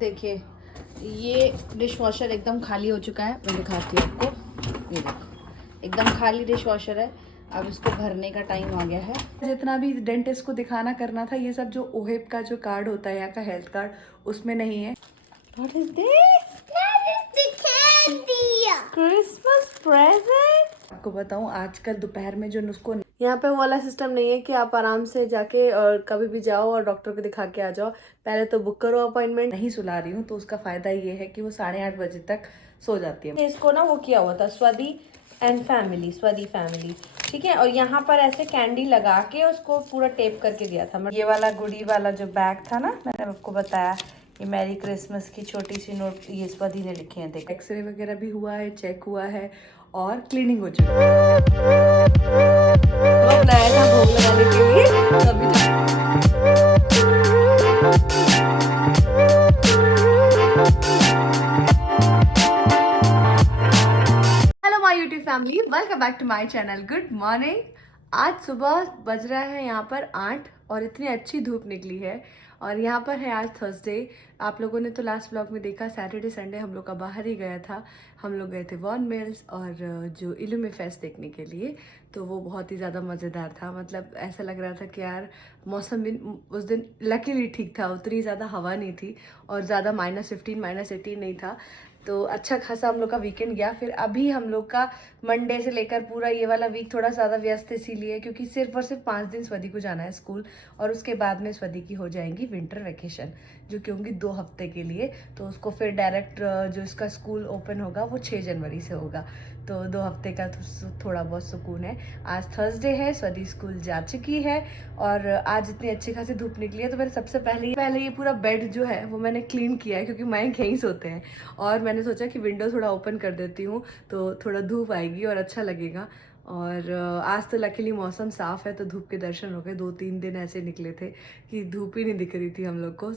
देखिए ये dish washer एकदम खाली हो चुका है। मैं दिखाती हूँ आपको, ये देखो एकदम खाली डिश वॉशर है। अब इसको भरने का टाइम आ गया है। जितना भी डेंटिस्ट को दिखाना करना था, ये सब जो ओहेब का जो कार्ड होता है यहाँ का हेल्थ कार्ड, उसमें नहीं है। What is this? That is the candy. Christmas present? आपको बताऊँ आजकल दोपहर में जो नुस्खों, यहाँ पे वो वाला सिस्टम नहीं है कि आप आराम से जाके और कभी भी जाओ और डॉक्टर को दिखा के आ जाओ। पहले तो बुक करो अपॉइंटमेंट। नहीं सुला रही हूँ तो उसका फायदा ये है कि वो 8:30 बजे तक सो जाती है। इसको ना वो किया हुआ था स्वदी एंड फैमिली, स्वदी फैमिली, ठीक है। और यहाँ पर ऐसे कैंडी लगा के उसको पूरा टेप करके दिया था। ये वाला गुड़ी वाला जो बैग था ना, मैंने आपको बताया, ये मैरी क्रिसमस की छोटी सी नोट ये स्वदी ने लिखे हैं। देख, एक्सरे वगैरह भी हुआ है, चेक हुआ है और क्लीनिंग हो चुकी है। वो बनाया था भोग लगाने के लिए तभी hello my YouTube family, welcome back to my channel. Good morning. आज सुबह बज रहा है यहाँ पर 8 और इतनी अच्छी धूप निकली है। और यहाँ पर है आज थर्सडे। आप लोगों ने तो लास्ट व्लॉग में देखा, सैटरडे संडे हम लोग का बाहर ही गया था। हम लोग गए थे वॉन मिल्स और जो इलुमे फेस्ट देखने के लिए, तो वो बहुत ही ज़्यादा मज़ेदार था। मतलब ऐसा लग रहा था कि यार मौसम भी उस दिन लकीली ठीक था, उतनी ज़्यादा हवा नहीं थी और ज़्यादा -15 -18 नहीं था। तो अच्छा खासा हम लोग का वीकेंड गया। फिर अभी हम लोग का मंडे से लेकर पूरा ये वाला वीक थोड़ा ज़्यादा व्यस्त इसीलिए क्योंकि सिर्फ और सिर्फ 5 दिन स्वदी को जाना है स्कूल, और उसके बाद में स्वदी की हो जाएंगी विंटर वेकेशन, जो कि होंगी 2 हफ्ते के लिए। तो उसको फिर डायरेक्ट जो इसका स्कूल ओपन होगा वो 6 जनवरी से होगा। तो 2 हफ्ते का थोड़ा बहुत सुकून है। आज थर्सडे है, स्वदी स्कूल जा चुकी है और आज इतनी अच्छी खासी धूप निकली है। तो मैंने सबसे पहले ये पूरा बेड जो है वो मैंने क्लीन किया है क्योंकि मैं यहीं सोते हैं। और मैंने सोचा कि विंडो थोड़ा ओपन कर देती हूँ तो थोड़ा धूप आएगी और अच्छा लगेगा। और आज तो लकीली मौसम साफ़ है तो धूप के दर्शन हो गए। 2-3 दिन ऐसे निकले थे कि धूप ही नहीं दिख रही थी हम लोग को।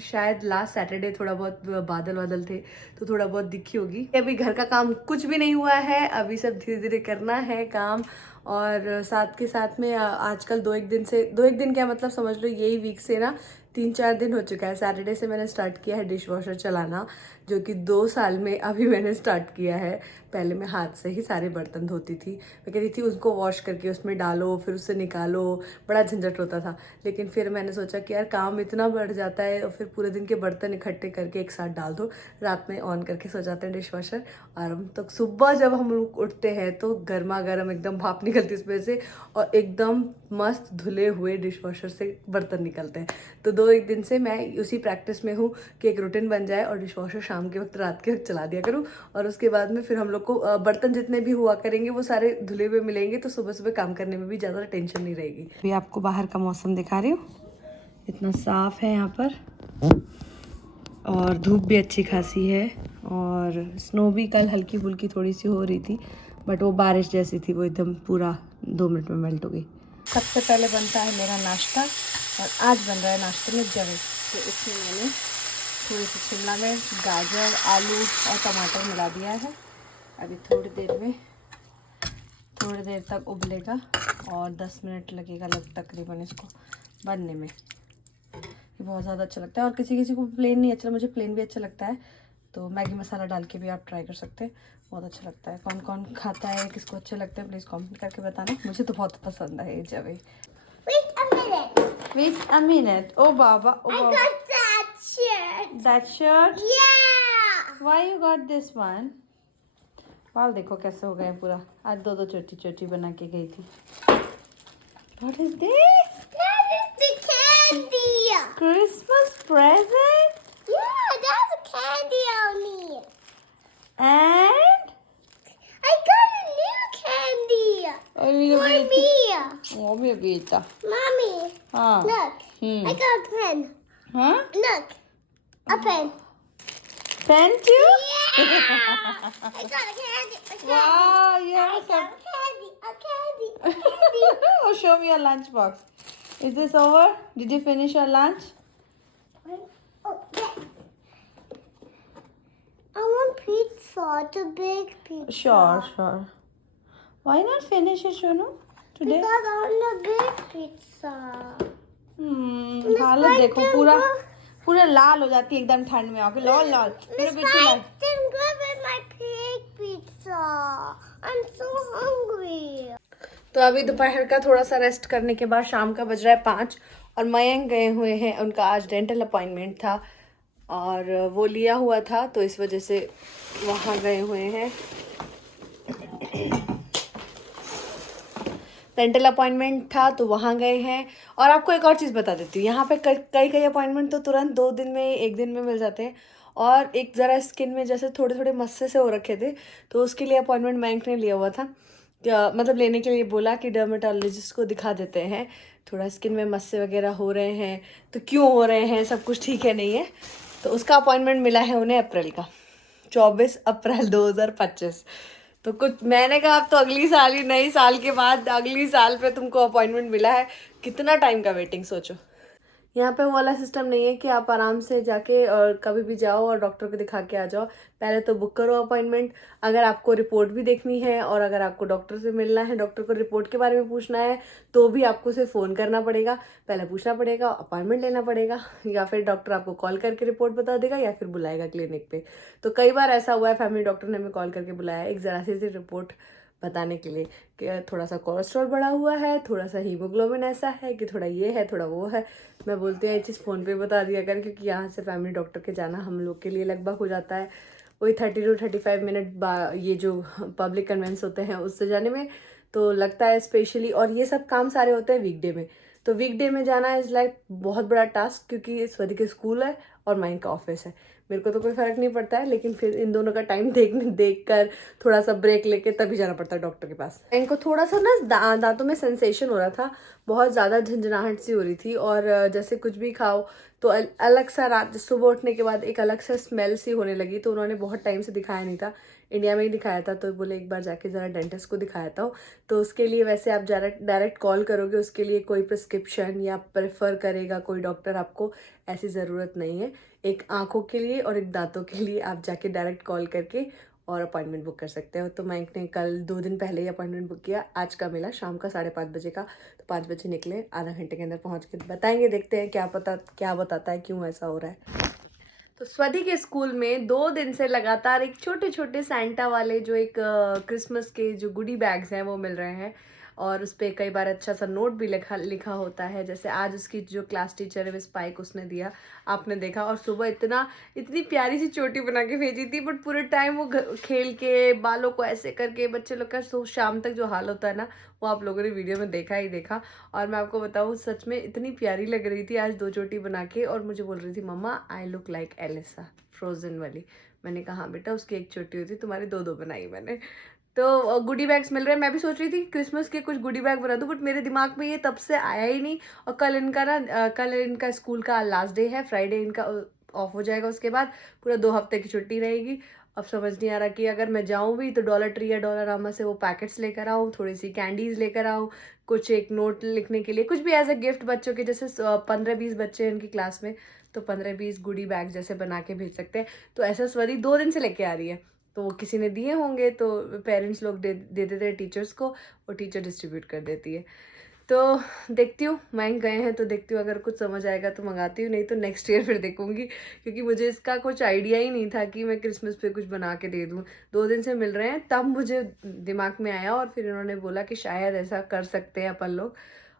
शायद लास्ट सैटरडे थोड़ा बहुत बादल थे तो थोड़ा बहुत दिखी होगी। अभी घर का काम कुछ भी नहीं हुआ है, अभी सब धीरे धीरे करना है काम। और साथ के साथ में आजकल 2-1 दिन से, 2-1 दिन क्या मतलब समझ लो यही वीक से ना 3-4 दिन हो चुका है। सैटरडे से मैंने स्टार्ट किया है डिश वॉशर चलाना, जो कि 2 साल में अभी मैंने स्टार्ट किया है। पहले मैं हाथ से ही सारे बर्तन धोती थी। मैं कहती थी उसको वॉश करके उसमें डालो फिर उससे निकालो, बड़ा झंझट होता था। लेकिन फिर मैंने सोचा कि यार काम इतना बढ़ जाता है और फिर पूरे दिन के बर्तन इकट्ठे करके एक साथ डाल दो, रात में ऑन करके सो जाते हैं डिश वॉशर। और तो सुबह जब हम लोग उठते हैं तो गर्मा गर्म एकदम भाप निकलती है उसमें से और एकदम मस्त धुले हुए डिश वॉशर से बर्तन निकलते हैं। तो 2-1 दिन से मैं उसी प्रैक्टिस में हूँ कि एक रूटीन बन जाए और डिश वॉशर शाम के वक्त, रात के वक्त चला दिया करूँ। और उसके बाद में फिर हम लोग को बर्तन जितने भी हुआ करेंगे वो सारे धुले हुए मिलेंगे, तो सुबह सुबह काम करने में भी ज़्यादा टेंशन नहीं रहेगी। अभी आपको बाहर का मौसम दिखा रही हूँ, इतना साफ है यहाँ पर और धूप भी अच्छी खासी है। और स्नो भी कल हल्की फुल्की थोड़ी सी हो रही थी, बट वो बारिश जैसी थी, वो एकदम पूरा 2 मिनट में मेल्ट हो गई। सबसे पहले बनता है मेरा नाश्ता और आज बन रहा है नाश्ते में जवे। तो इसमें मैंने थोड़ी सी शिमला मिर्च, गाजर, आलू और टमाटर मिला दिया है। अभी थोड़ी देर तक उबलेगा और 10 मिनट लगेगा तकरीबन इसको बनने में। ये बहुत ज़्यादा अच्छा लगता है और किसी किसी को प्लेन नहीं अच्छा, मुझे प्लेन भी अच्छा लगता है। तो मैगी मसाला डाल के भी आप ट्राई कर सकते हैं, बहुत अच्छा लगता है। कौन कौन खाता है, किसको अच्छे लगते हैं, प्लीज़ कमेंट करके बताना। मुझे तो बहुत पसंद है ये जवे। Wait a minute. Oh Baba. Oh Baba. I got that shirt. That shirt? Yeah. Why you got this one? बाल देखो कैसे हो गए पूरा। आज 2-2 चोटी बना के गई थी। What is this? That is the candy. Christmas present? Yeah, that's a candy on me. And? I got a new candy. For me. Oh, mia vita. Mommy, हाँ. look. I got a pen. हाँ? Look. A pen. Pen too? Yeah. I got a candy. A candy. Wow, you I have got some. a candy. A candy. A candy. Oh, show me your lunchbox. Is this over? Did you finish your lunch? Oh, yeah. I want pizza. It's a big pizza. Sure. Why not finish it, Shonu? Today? Because I want a big pizza. हालत देखो, पूरा लाल हो जाती है एकदम ठंड में आके, लाल लाल। मेरे Miss बिल्कुल लाल। Mike didn't give me my pig pizza. I'm so hungry. तो अभी दोपहर का थोड़ा सा रेस्ट करने के बाद शाम का बज रहा है 5 और मयंक गए हुए हैं, उनका आज डेंटल अपॉइंटमेंट था और वो लिया हुआ था तो इस वजह से वहाँ गए हुए हैं। डेंटल अपॉइंटमेंट था तो वहाँ गए हैं। और आपको एक और चीज़ बता देती हूँ, यहाँ पे कई अपॉइंटमेंट तो तुरंत 2 दिन में 1 दिन में मिल जाते हैं और एक ज़रा स्किन में जैसे थोड़े थोड़े मस्से से हो रखे थे तो उसके लिए अपॉइंटमेंट मयंक ने लिया हुआ था। मतलब लेने के लिए बोला कि डर्मेटोलॉजिस्ट को दिखा देते हैं, थोड़ा स्किन में मस्से वगैरह हो रहे हैं तो क्यों हो रहे हैं, सब कुछ ठीक है नहीं है। तो उसका अपॉइंटमेंट मिला है उन्हें अप्रैल का, 24 अप्रैल 2025। तो कुछ मैंने कहा अब तो अगली साल ही, नई साल के बाद अगली साल पे तुमको अपॉइंटमेंट मिला है, कितना टाइम का वेटिंग सोचो। यहाँ पे वो वाला सिस्टम नहीं है कि आप आराम से जाके और कभी भी जाओ और डॉक्टर को दिखा के आ जाओ, पहले तो बुक करो अपॉइंटमेंट। अगर आपको रिपोर्ट भी देखनी है और अगर आपको डॉक्टर से मिलना है, डॉक्टर को रिपोर्ट के बारे में पूछना है तो भी आपको उसे फ़ोन करना पड़ेगा, पहले पूछना पड़ेगा, अपॉइंटमेंट लेना पड़ेगा, या फिर डॉक्टर आपको कॉल करके रिपोर्ट बता देगा या फिर बुलाएगा क्लिनिक पे। तो कई बार ऐसा हुआ है, फैमिली डॉक्टर ने हमें कॉल करके बुलाया एक ज़रा सी रिपोर्ट बताने के लिए कि थोड़ा सा कोलेस्ट्रॉल बढ़ा हुआ है, थोड़ा सा हीमोग्लोबिन ऐसा है कि थोड़ा ये है थोड़ा वो है। मैं बोलती हूँ ये चीज़ फ़ोन पे बता दिया कर, क्योंकि यहाँ से फैमिली डॉक्टर के जाना हम लोग के लिए लगभग हो जाता है वही 30 to 35 मिनट ये जो पब्लिक कन्वेंस होते हैं उससे जाने में तो लगता है स्पेशली। और ये सब काम सारे होते हैं वीकडे में, तो वीकडे में जाना इज़ लाइक बहुत बड़ा टास्क, क्योंकि स्वदी के स्कूल है और माइंड का ऑफिस है। मेरे को तो कोई फ़र्क नहीं पड़ता है, लेकिन फिर इन दोनों का टाइम देख कर थोड़ा सा ब्रेक लेके तभी जाना पड़ता है डॉक्टर के पास। इनको थोड़ा सा ना दांतों में सेंसेशन हो रहा था, बहुत ज़्यादा झंझनाहट सी हो रही थी और जैसे कुछ भी खाओ तो अलग सा, रात सुबह उठने के बाद एक अलग सा स्मेल सी होने लगी। तो उन्होंने बहुत टाइम से दिखाया नहीं था, इंडिया में ही दिखाया था, तो बोले एक बार जाके ज़रा डेंटिस्ट को दिखाया था। तो उसके लिए वैसे आप डायरेक्ट कॉल करोगे, उसके लिए कोई प्रिस्क्रिप्शन या प्रेफर करेगा कोई डॉक्टर आपको, ऐसी ज़रूरत नहीं है। एक आँखों के लिए और एक दांतों के लिए आप जाके डायरेक्ट कॉल करके और अपॉइंटमेंट बुक कर सकते हो। तो माइक ने कल 2 दिन पहले ही अपॉइंटमेंट बुक किया, आज का मिला शाम का 5:30 बजे का। तो 5 बजे निकले, आधा घंटे के अंदर पहुंच के बताएंगे, देखते हैं क्या बताता है क्यों ऐसा हो रहा है। तो स्वदी के स्कूल में 2 दिन से लगातार एक छोटे छोटे सैंटा वाले जो एक क्रिसमस के जो गुडी बैग्स हैं वो मिल रहे हैं और उस पर कई बार अच्छा सा नोट भी लिखा होता है। जैसे आज उसकी जो क्लास टीचर है मिस पाइक, उसने दिया, आपने देखा। और सुबह इतनी प्यारी सी चोटी बना के भेजी थी, बट पूरे टाइम वो खेल के बालों को ऐसे करके बच्चे लोग का शाम तक जो हाल होता है ना, वो आप लोगों ने वीडियो में देखा ही देखा। और मैं आपको बताऊँ सच में इतनी प्यारी लग रही थी आज 2 चोटी बना के, और मुझे बोल रही थी mamma I look like Elsa Frozen वाली। मैंने कहा हाँ बेटा, उसकी एक चोटी होती, तुम्हारी 2 बनाई मैंने। तो गुडी बैग्स मिल रहे हैं, मैं भी सोच रही थी कि क्रिसमस के कुछ गुडी बैग बना दूं, बट मेरे दिमाग में ये तब से आया ही नहीं। और कल इनका स्कूल का लास्ट डे है, फ्राइडे इनका ऑफ हो जाएगा, उसके बाद पूरा 2 हफ्ते की छुट्टी रहेगी। अब समझ नहीं आ रहा कि अगर मैं जाऊं भी तो डॉलर ट्री या डॉलरामा से वो पैकेट्स लेकर आऊं, थोड़ी सी कैंडीज लेकर आऊं, कुछ एक नोट लिखने के लिए, कुछ भी एज अ गिफ्ट बच्चों के, जैसे 15-20 बच्चे हैं इनकी क्लास में, तो 15-20 गुडी बैग जैसे बना के भेज सकते हैं। तो ऐसा स्वरी 2 दिन से लेके आ रही है, तो वो किसी ने दिए होंगे तो पेरेंट्स लोग दे देते हैं टीचर्स को, और टीचर डिस्ट्रीब्यूट कर देती है। तो देखती हूँ, महंग गए हैं तो देखती हूँ, अगर कुछ समझ आएगा तो मंगाती हूँ, नहीं तो नेक्स्ट ईयर फिर देखूंगी, क्योंकि मुझे इसका कुछ आइडिया ही नहीं था कि मैं क्रिसमस पे कुछ बना के दे दूँ। 2 दिन से मिल रहे हैं तब मुझे दिमाग में आया, और फिर इन्होंने बोला कि शायद ऐसा कर सकते हैं अपन लोग,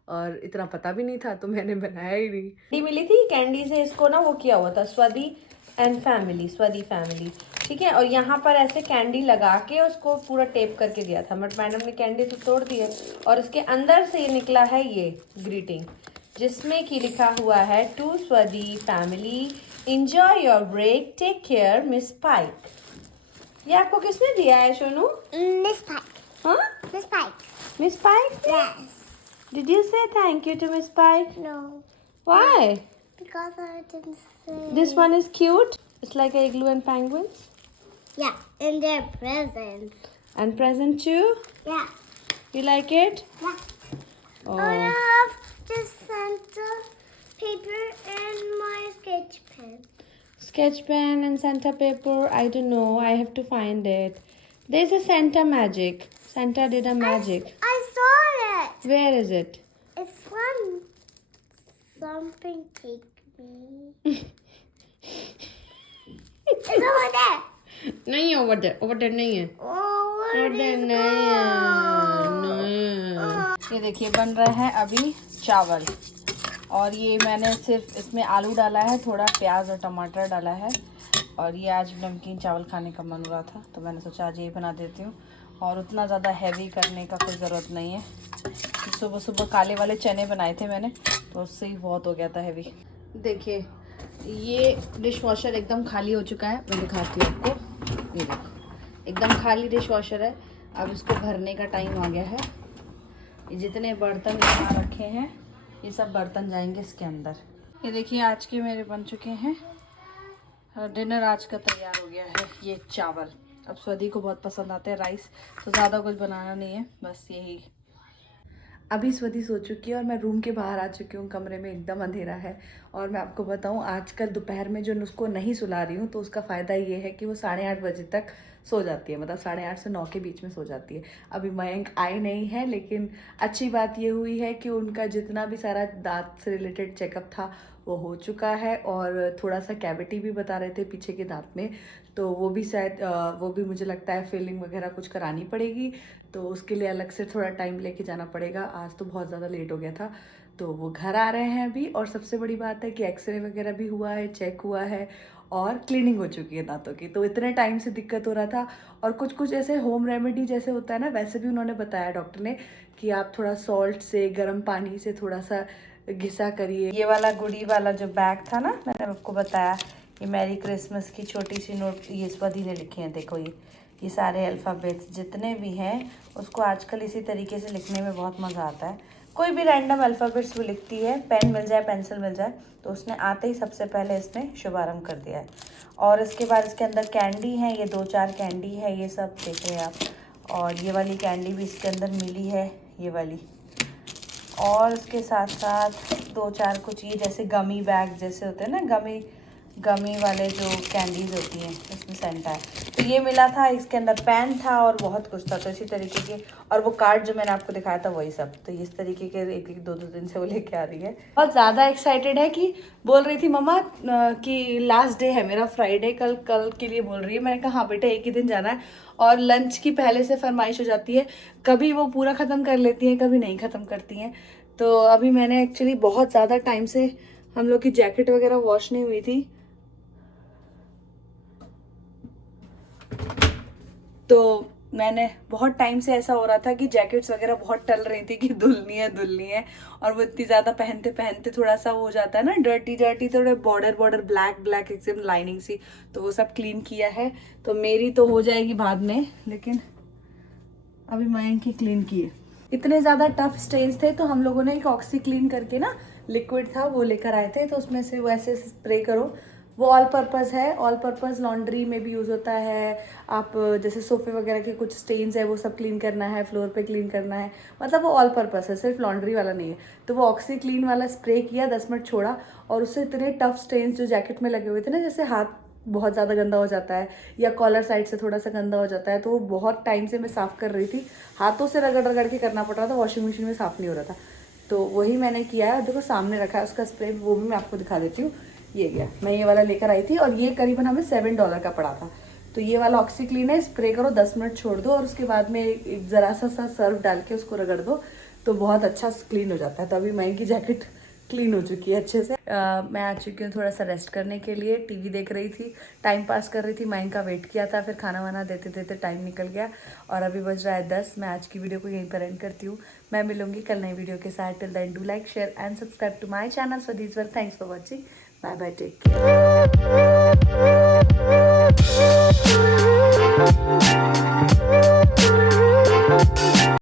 और इतना पता भी नहीं था तो मैंने बनाया ही नहीं। कैंडी मिली थी, कैंडी से इसको ना वो किया हुआ था, स्वदी फैमिली, ठीक है। और यहाँ पर ऐसे कैंडी लगा के उसको पूरा टेप करके दिया था, बट मैडम ने कैंडी तो तोड़ दी है, और इसके अंदर से निकला है ये ग्रीटिंग, जिसमें कि लिखा हुआ है to Swadi family, enjoy your break, take care, miss Pike. ये आपको किसने दिया है सोनू? Miss Pike. हाँ, Miss Pike. Miss Pike. Yes. Did you say thank you to Miss Pike? No. Why? Because I didn't say. This one is cute. It's like a igloo and penguins. Yeah, and their presents. And present too. Yeah. You like it? Yeah. Oh. I have this Santa paper and my sketch pen. Sketch pen and Santa paper. I don't know. I have to find it. There's a Santa magic. Santa did a magic. I saw it. Where is it? It's fun. Something take me. over there. नहीं है over there नहीं है, Over नहीं है। ये देखिए बन रहा है अभी चावल, और ये मैंने सिर्फ इसमें आलू डाला है, थोड़ा प्याज और टमाटर डाला है। और ये आज नमकीन चावल खाने का मन हो रहा था तो मैंने सोचा आज ये बना देती हूँ। और उतना ज़्यादा हैवी करने का कोई ज़रूरत नहीं है। सुबह सुबह काले वाले चने बनाए थे मैंने, तो उससे ही बहुत हो गया था हैवी। देखिए ये डिश वॉशर एकदम खाली हो चुका है, मैं दिखाती हूँ आपको। ये देखो एकदम खाली डिश वॉशर है। अब इसको भरने का टाइम आ गया है। ये जितने बर्तन यहाँ रखे हैं ये सब बर्तन जाएंगे इसके अंदर। ये देखिए आज के मेरे बन चुके हैं। डिनर आज का तैयार हो गया है। ये चावल अब स्वदी को बहुत पसंद आते हैं राइस, तो ज़्यादा कुछ बनाना नहीं है, बस यही। अभी स्वदी सो चुकी है और मैं रूम के बाहर आ चुकी हूँ। कमरे में एकदम अंधेरा है। और मैं आपको बताऊँ आजकल दोपहर में जो उसको नहीं सुला रही हूँ तो उसका फ़ायदा ये है कि वो 8:30 बजे तक सो जाती है, मतलब 8:30 से 9 के बीच में सो जाती है। अभी मयंक आए नहीं है, लेकिन अच्छी बात ये हुई है कि उनका जितना भी सारा दांत से रिलेटेड चेकअप था वो हो चुका है। और थोड़ा सा कैविटी भी बता रहे थे पीछे के दांत में, तो वो भी शायद वो भी मुझे लगता है फिलिंग वगैरह कुछ करानी पड़ेगी, तो उसके लिए अलग से थोड़ा टाइम लेके जाना पड़ेगा। आज तो बहुत ज़्यादा लेट हो गया था, तो वो घर आ रहे हैं अभी। और सबसे बड़ी बात है कि एक्सरे वगैरह भी हुआ है, चेक हुआ है और क्लीनिंग हो चुकी है दांतों की। तो इतने टाइम से दिक्कत हो रहा था, और कुछ कुछ ऐसे होम रेमेडी जैसे होता है ना, वैसे भी उन्होंने बताया डॉक्टर ने कि आप थोड़ा सॉल्ट से, गर्म पानी से थोड़ा सा घिसा करिए। ये वाला गुड़ी वाला जो बैग था ना, मैंने आपको बताया, ये मैरी क्रिसमस की छोटी सी नोट ये स्वदी ने लिखी है। देखो ये सारे अल्फ़ाबेट्स जितने भी हैं उसको आजकल इसी तरीके से लिखने में बहुत मज़ा आता है। कोई भी रैंडम अल्फ़ाबेट्स वो लिखती है, पेन मिल जाए, पेंसिल मिल जाए, तो उसने आते ही सबसे पहले इसने शुभारंभ कर दिया है। और इसके बाद इसके अंदर कैंडी है, ये 2-4 कैंडी है, ये सब देख रहे हैं आप। और ये वाली कैंडी भी इसके अंदर मिली है, ये वाली। और उसके साथ साथ 2-4 कुछ ये जैसे गमी बैग जैसे होते हैं ना, गमी वाले जो कैंडीज़ होती हैं उसमें सेंटा है, तो ये मिला था। इसके अंदर पेन था और बहुत कुछ था, तो इसी तरीके के। और वो कार्ड जो मैंने आपको दिखाया था वही सब, तो इस तरीके के 1-2 दिन से वो लेके आ रही है। बहुत ज़्यादा एक्साइटेड है कि बोल रही थी मम्मा कि लास्ट डे है मेरा, फ्राइडे कल के लिए बोल रही है। मैंने कहा हाँ बेटा एक ही दिन जाना है। और लंच की पहले से फरमाइश हो जाती है, कभी वो पूरा ख़त्म कर लेती हैं, कभी नहीं ख़त्म करती हैं। तो अभी मैंने एक्चुअली बहुत ज़्यादा टाइम से, हम लोग की जैकेट वगैरह वॉश नहीं हुई थी, तो मैंने बहुत टाइम से ऐसा हो रहा था कि जैकेट्स वगैरह बहुत टल रही थी कि धुलनी है। और वो इतनी ज़्यादा पहनते थोड़ा सा वो हो जाता है ना डर्टी, थोड़े बॉर्डर ब्लैक एकदम लाइनिंग सी, तो वो सब क्लीन किया है। तो मेरी तो हो जाएगी बाद में, लेकिन अभी मयंक की क्लीन की है। इतने ज़्यादा टफ स्टेन्स थे तो हम लोगों ने एक ऑक्सी क्लीन करके ना लिक्विड था वो लेकर आए थे, तो उसमें से वैसे स्प्रे करो। वो ऑल पर्पज़ है, ऑल पर्पज़ लॉन्ड्री में भी यूज़ होता है। आप जैसे सोफ़े वगैरह के कुछ स्टेन्स है वो सब क्लीन करना है, फ्लोर पे क्लीन करना है, मतलब वो ऑल पर्पज़ है, सिर्फ लॉन्ड्री वाला नहीं है। तो वो ऑक्सी क्लीन वाला स्प्रे किया, 10 मिनट छोड़ा, और उससे इतने टफ स्टेन्स जो जैकेट में लगे हुए थे ना, जैसे हाथ बहुत ज़्यादा गंदा हो जाता है या कॉलर साइड से थोड़ा सा गंदा हो जाता है, तो वो बहुत टाइम से मैं साफ़ कर रही थी, हाथों से रगड़ के करना पड़ रहा था, वॉशिंग मशीन में साफ़ नहीं हो रहा था। तो वही मैंने किया है। देखो सामने रखा है उसका स्प्रे, वो भी मैं आपको दिखा देती हूँ। ये गया, मैं ये वाला लेकर आई थी और ये करीबन हमें $7 का पड़ा था। तो ये वाला ऑक्सी क्लीन है, स्प्रे करो, 10 मिनट छोड़ दो और उसके बाद में एक ज़रा सा सर्फ डाल के उसको रगड़ दो, तो बहुत अच्छा क्लीन हो जाता है। तो अभी मयंक की जैकेट क्लीन हो चुकी है अच्छे से। मैं आ चुकी हूँ थोड़ा सा रेस्ट करने के लिए, टीवी देख रही थी, टाइम पास कर रही थी, मयंक का वेट किया था, फिर खाना वाना देते टाइम निकल गया और अभी बज रहा है 10। मैं आज की वीडियो को यहीं पर एंड करती हूँ। मैं मिलूंगी कल नई वीडियो के साथ। Till then do like, share and subscribe to my channel. So this were, thanks for watching, bye bye, take care.